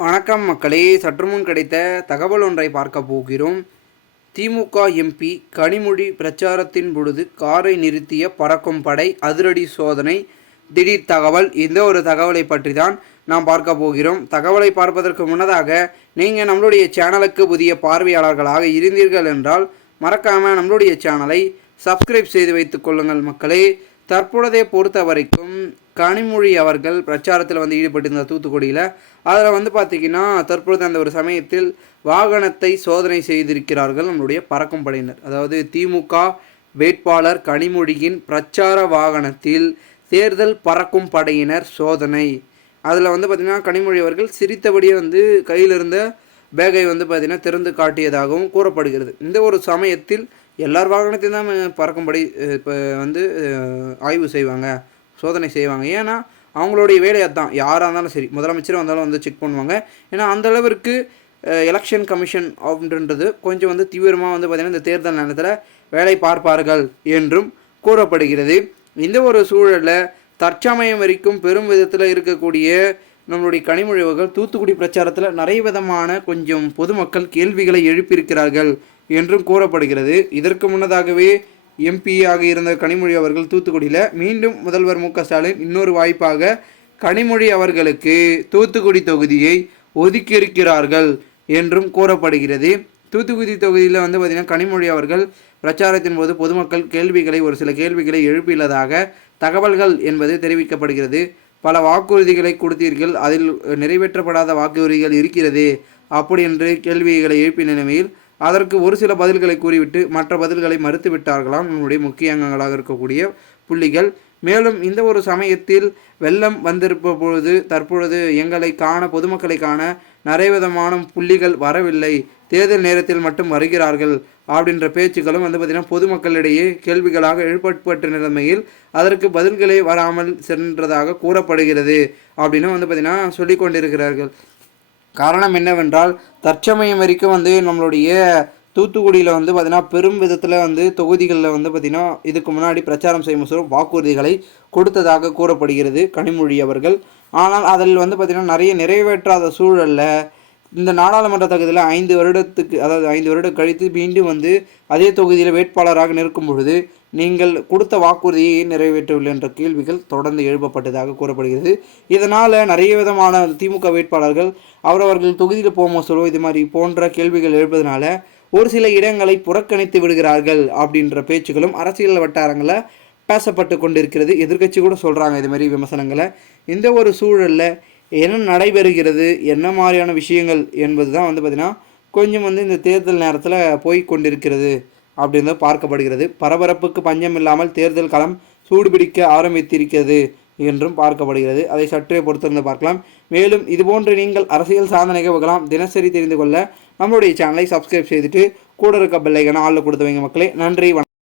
வணக்கம் மக்களே சற்றுமுன் கிடைத்த தகவல் ஒன்றை பார்க்க போகிறோம். திமுக எம்பி கனிமொழி பிரச்சாரத்தின் பொழுது காரை நிறுத்திய பறக்கும் படை அதிரடி சோதனை. திடீர் தகவல் இந்த ஒரு தகவலை பற்றி தான் நாம் பார்க்க போகிறோம். தகவலை பார்ப்பதற்கு முன்னதாக நீங்கள் நம்மளுடைய சேனலுக்கு புதிய பார்வையாளர்களாக இருந்தீர்கள் என்றால் மறக்காமல் நம்மளுடைய சேனலை சப்ஸ்கிரைப் செய்து வைத்துக் கொள்ளுங்கள் மக்களே. தற்பொழுதைய பொறுத்த வரைக்கும் கனிமொழி அவர்கள் பிரச்சாரத்தில் வந்து ஈடுபட்டிருந்த தூத்துக்குடியில் அதில் வந்து பார்த்திங்கன்னா தற்பொழுது அந்த ஒரு சமயத்தில் வாகனத்தை சோதனை செய்திருக்கிறார்கள் நம்மளுடைய பறக்கும் படையினர் அதாவது திமுக வேட்பாளர் கனிமொழியின் பிரச்சார வாகனத்தில் தேர்தல் பறக்கும் படையினர் சோதனை. அதில் வந்து பார்த்திங்கன்னா கனிமொழி அவர்கள் சிரித்தபடியே வந்து கையில் இருந்த பேகை வந்து பார்த்திங்கன்னா திறந்து காட்டியதாகவும் கூறப்படுகிறது. இந்த ஒரு சமயத்தில் எல்லார் வாகனத்தையும் தான் பறக்கும்படி இப்போ வந்து ஆய்வு செய்வாங்க சோதனை செய்வாங்க. ஏன்னா அவங்களுடைய வேலையை தான் யாராக இருந்தாலும் சரி முதலமைச்சர் வந்தாலும் வந்து செக் பண்ணுவாங்க. ஏன்னா அந்த அளவிற்கு எலெக்ஷன் கமிஷன் அப்படின்றது கொஞ்சம் வந்து தீவிரமாக வந்து பார்த்திங்கன்னா இந்த தேர்தல் நேரத்தில் வேலை பார்ப்பார்கள் என்றும் கூறப்படுகிறது. இந்த ஒரு சூழலில் தற்சமயம் வரைக்கும் பெரும் விதத்தில் இருக்கக்கூடிய நம்மளுடைய கனிமொழிவுகள் தூத்துக்குடி பிரச்சாரத்தில் நிறைய விதமான கொஞ்சம் பொதுமக்கள் கேள்விகளை எழுப்பியிருக்கிறார்கள் என்றும் கூறப்படுகிறது. இதற்கு முன்னதாகவே எம்பியாக இருந்த கனிமொழி அவர்கள் தூத்துக்குடியில் மீண்டும் முதல்வர் மு ஸ்டாலின் இன்னொரு வாய்ப்பாக கனிமொழி அவர்களுக்கு தூத்துக்குடி தொகுதியை ஒதுக்கியிருக்கிறார்கள் என்றும் கூறப்படுகிறது. தூத்துக்குடி தொகுதியில் வந்து பார்த்திங்கன்னா கனிமொழி அவர்கள் பிரச்சாரத்தின் போது பொதுமக்கள் கேள்விகளை ஒரு சில கேள்விகளை எழுப்பியுள்ளதாக தகவல்கள் என்பது தெரிவிக்கப்படுகிறது. பல வாக்குறுதிகளை கொடுத்தீர்கள் அதில் நிறைவேற்றப்படாத வாக்குறுதிகள் இருக்கிறது அப்படி என்று கேள்விகளை எழுப்பிய நிலைமையில் அதற்கு ஒரு சில பதில்களை கூறிவிட்டு மற்ற பதில்களை மறுத்துவிட்டார்களாம். நம்முடைய முக்கிய அங்கங்களாக இருக்கக்கூடிய புள்ளிகள். மேலும் இந்த ஒரு சமயத்தில் வெள்ளம் வந்திருப்ப பொழுது தற்பொழுது எங்களை காண பொதுமக்களை காண நிறைய விதமான புள்ளிகள் வரவில்லை. தேர்தல் நேரத்தில் மட்டும் வருகிறார்கள் அப்படின்ற பேச்சுக்களும் வந்து பார்த்திங்கன்னா பொதுமக்களிடையே கேள்விகளாக எழுப்பப்பட்ட நிலைமையில் அதற்கு பதில்களே வராமல் சென்றதாக கூறப்படுகிறது அப்படின்னு வந்து பார்த்திங்கன்னா சொல்லிக்கொண்டிருக்கிறார்கள். காரணம் என்னவென்றால் தற்சமயம் வரைக்கும் வந்து நம்மளுடைய தூத்துக்குடியில் வந்து பார்த்திங்கன்னா பெரும் விதத்தில் வந்து தொகுதிகளில் வந்து பார்த்திங்கன்னா இதுக்கு முன்னாடி பிரச்சாரம் செய்யும் சொல்லும் வாக்குறுதிகளை கொடுத்ததாக கூறப்படுகிறது கனிமொழி அவர்கள். ஆனால் அதில் வந்து பார்த்திங்கன்னா நிறைய நிறைவேற்றாத சூழலில் இந்த நாடாளுமன்ற தொகுதியில் ஐந்து வருடத்துக்கு அதாவது ஐந்து வருடம் கழித்து மீண்டும் வந்து அதே தொகுதியில் வேட்பாளராக நிற்கும் பொழுது நீங்கள் கொடுத்த வாக்குறுதியை நிறைவேற்றவில்லை என்ற கேள்விகள் தொடர்ந்து எழுப்பப்பட்டதாக கூறப்படுகிறது. இதனால் நிறைய விதமான திமுக வேட்பாளர்கள் அவரவர்கள் தொகுதியில் போகும் சொல்லோ இது மாதிரி போன்ற கேள்விகள் எழுப்பதனால ஒரு சில இடங்களை புறக்கணித்து விடுகிறார்கள் அப்படின்ற பேச்சுக்களும் அரசியல் வட்டாரங்களில் பேசப்பட்டு கொண்டிருக்கிறது. எதிர்க்கட்சி கூட சொல்கிறாங்க இது மாதிரி விமர்சனங்களை. இந்த ஒரு சூழலில் என்ன நடைபெறுகிறது என்ன மாதிரியான விஷயங்கள் என்பது தான் வந்து பார்த்திங்கன்னா கொஞ்சம் வந்து இந்த தேர்தல் நேரத்தில் போய் கொண்டிருக்கிறது அப்படின்னு பார்க்கப்படுகிறது. பரபரப்புக்கு பஞ்சம் இல்லாமல் தேர்தல் களம் சூடுபிடிக்க ஆரம்பித்திருக்கிறது என்றும் பார்க்கப்படுகிறது. அதை சற்றே பொறுத்திருந்து பார்க்கலாம். மேலும் இதுபோன்று நீங்கள் அரசியல் சார்ந்த நிகழ்வுகளாம் தினசரி தெரிந்து கொள்ள நம்மளுடைய சேனலை சப்ஸ்கிரைப் செய்துட்டு கூட இருக்க பெல்லைக்கான ஆளில் கொடுத்து வைங்க மக்களே. நன்றி வணக்கம்.